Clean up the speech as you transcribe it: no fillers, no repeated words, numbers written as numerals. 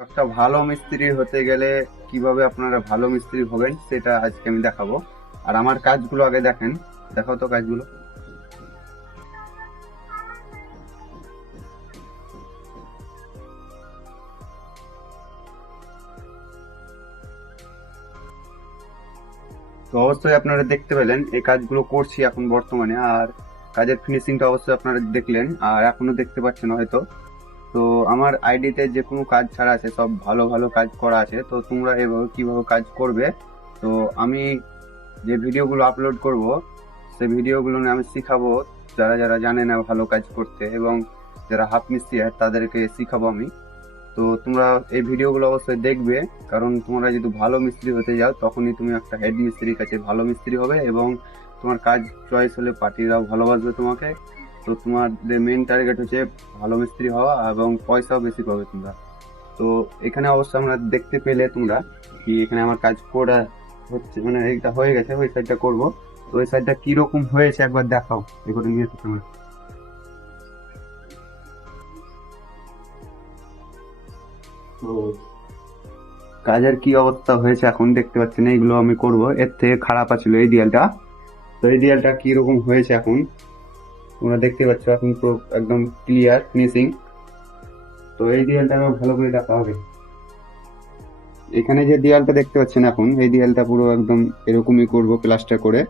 একটা ভালো মিস্ত্রি হতে গেলে কিভাবে আপনারা ভালো মিস্ত্রি হবেন সেটা আজকে আমি দেখাবো। আর আমার কাজগুলো আগে দেখেন, দেখাও তো কাজগুলো। তো অবশ্যই আপনারা দেখতে পেলেন এই কাজগুলো করছি এখন বর্তমানে। আর কাজের ফিনিশিংটা অবশ্যই আপনারা দেখলেন আর এখনো দেখতে পাচ্ছেন হয়তো। তো আমার আইডিতে যে কোনো কাজ ছাড়া আছে, সব ভালো ভালো কাজ করা আছে। তো তোমরা এভাবে কিভাবে কাজ করবে, তো আমি যে ভিডিওগুলো আপলোড করব সেই ভিডিওগুলো নিয়ে আমি শিখাবো যারা যারা জানে না ভালো কাজ করতে, এবং যারা হাফ মিস্ত্রি আছে তাদেরকে শিখাবো আমি। তো তোমরা এই ভিডিওগুলো অবশ্যই দেখবে, কারণ তোমরা যদি ভালো মিস্ত্রি হতে যাও তখনই তুমি একটা হেড মিস্ত্রির কাছে ভালো মিস্ত্রি হবে, এবং তোমার কাজ চয়েস হলে পার্টিরাও ভালোবাসবে তোমাকে। তো তোমাদের মেইন টার্গেট হচ্ছে ভালো মিস্ত্রি হওয়া এবং পয়সাও বেশি পাবে তোমরা। তো এখানে অবশ্য আমরা দেখতে পেলে তোমরা কি এখানে আমার কাজ করা হচ্ছে, মানে এইটা হয়ে গেছে, ওই সাইডটা করবো। তো ওই সাইডটা কিরকম হয়েছে একবার দেখাও, এ করে নিয়ে এসো তোমরা। তো কাজের কি অবস্থা হয়েছে এখন দেখতে পাচ্ছেন, এইগুলো আমি করব। এর থেকে খারাপ আছিল এই দেয়ালটা। তো এই দেয়ালটা কিরকম হয়েছে এখন তোমরা দেখতে পাচ্ছ, এখন পুরো একদম ক্লিয়ার ফিনিশিং। তো এই দেয়ালটা আরো ভালো করে দেখা হবে। এখানে যে দেয়ালটা দেখতে পাচ্ছেন এখন, এই দেয়ালটা পুরো একদম এরকমই করব প্লাস্টার করে।